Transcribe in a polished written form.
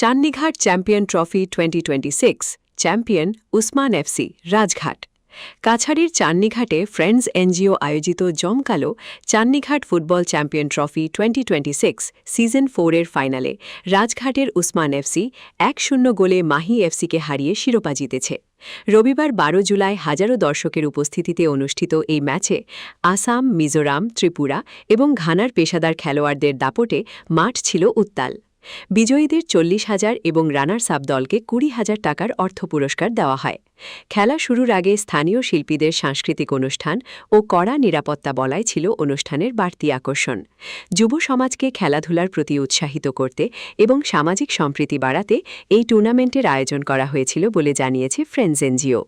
Channighat champion trophy 2026 champion Usman FC Rajghat. কাছাড়ির চান্নিঘাটে friends NGO আয়োজিত জমকালো Channighat football champion trophy 2026 season 4 এর ফাইনালে রাজঘাটের উসমান এফসি 1-0 গোলে মাহি এফসিকে হারিয়ে শিরোপা জিতেছে। রবিবার 12 জুলাই হাজারো দর্শকের উপস্থিতিতে অনুষ্ঠিত এই ম্যাচে আসাম, মিজোরাম, ত্রিপুরা এবং ঘানার পেশাদার খেলোয়াড়দের দাপটে মাঠ ছিল উত্তাল। বিজয়ীদের 40,000 এবং রানার্স আপ দলকে 20,000 টাকার অর্থ পুরস্কার দেওয়া হয়। খেলা শুরুর আগে স্থানীয় শিল্পীদের সাংস্কৃতিক অনুষ্ঠান ও কড়া নিরাপত্তা বলয় ছিল অনুষ্ঠানের বাড়তি আকর্ষণ। যুব সমাজকে খেলাধুলার প্রতি উৎসাহিত করতে এবং সামাজিক সম্প্রীতি বাড়াতে এই টুর্নামেন্টের আয়োজন করা হয়েছিল বলে জানিয়েছে ফ্রেন্ডস এনজিও।